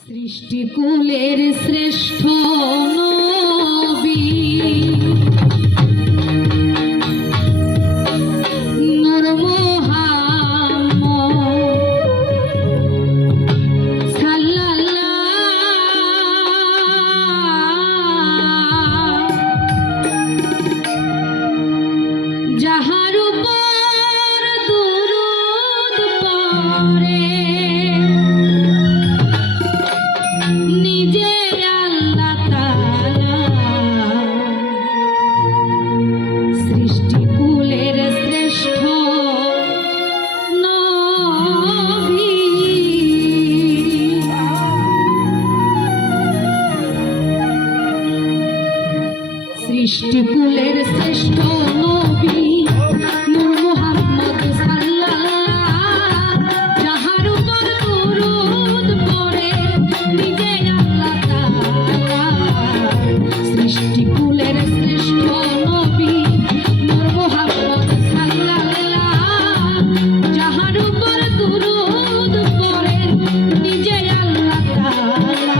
সৃষ্টিকুলের শ্রেষ্ঠ নবী নূর মুহাম্মদ সাল্লাল্লাহু যাহার উপর দুরূদ পড়ে নিজে আল্লাহ তাআলা সৃষ্টিকুলের শ্রেষ্ঠ নবী সৃষ্টিকুলের শ্রেষ্ঠ নবী নূর মুহাম্মদ সাল্লাল্লাহু যাহার উপর দুরূদ পড়ে নিজে আল্লাহ তাআলা সৃষ্টিকুলের শ্রেষ্ঠ নবী নূর মুহাম্মদ সাল্লাল্লাহু যাহার উপর দুরূদ পড়ে নিজে আল্লাহ তাআলা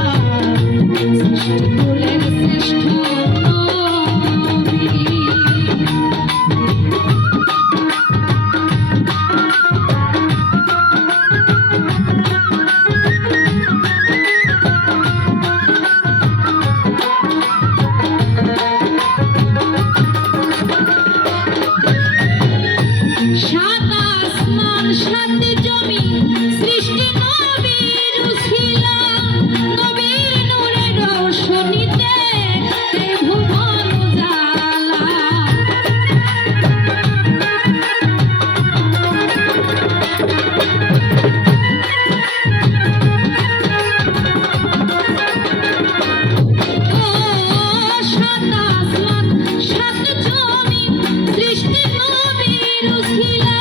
সৃষ্টিকুলের শ্রেষ্ঠ সাত আসমান সাত জমিন সৃষ্টি নবীর উসিলা নবীর নূরের রোশনীতে এই ভুবন উজালা সাত আসমান সাত জমিন সৃষ্টি নবীর উসিলা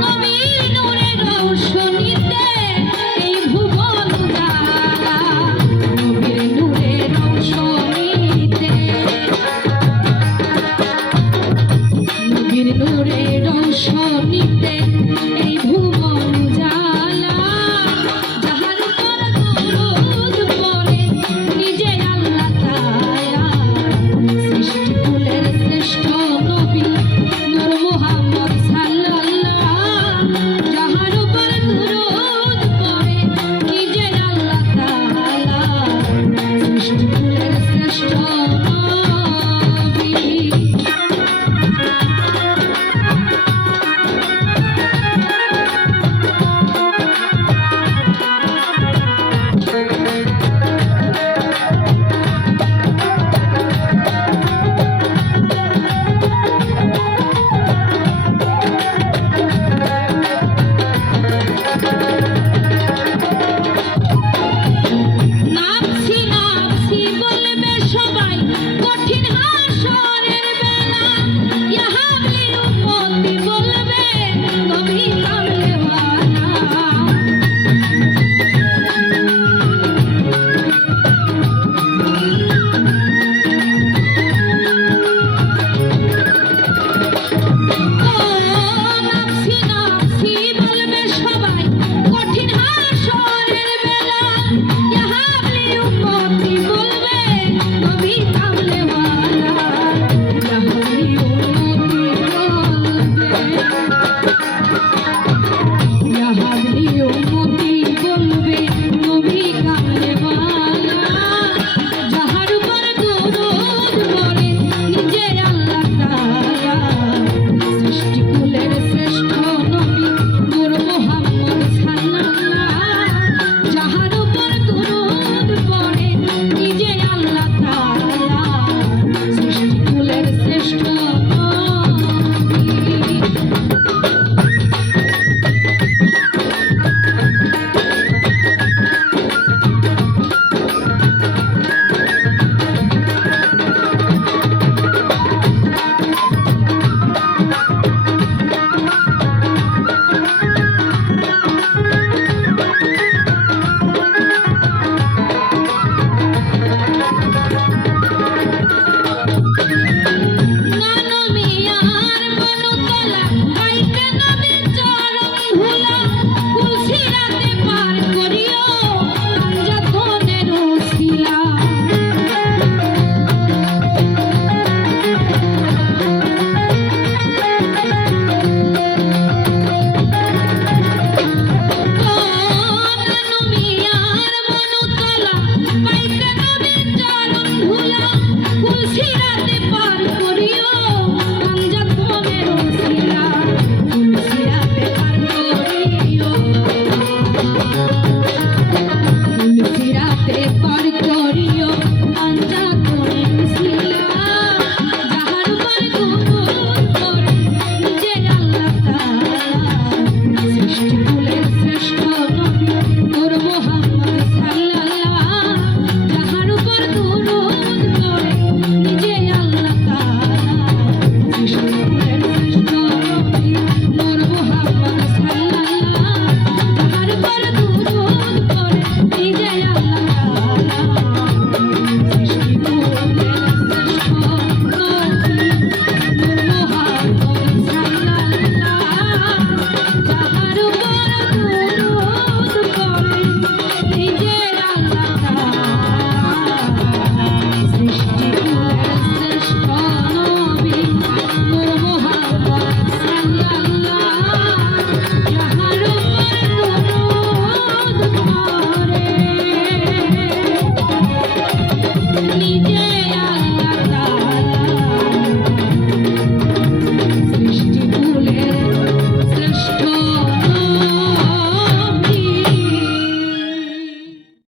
নবীর নূরের রোশনীতে এই ভুবন উজালা নবীর নূরের রোশনীতে নবীর নূরের রোশনীতে এই ভুবন ও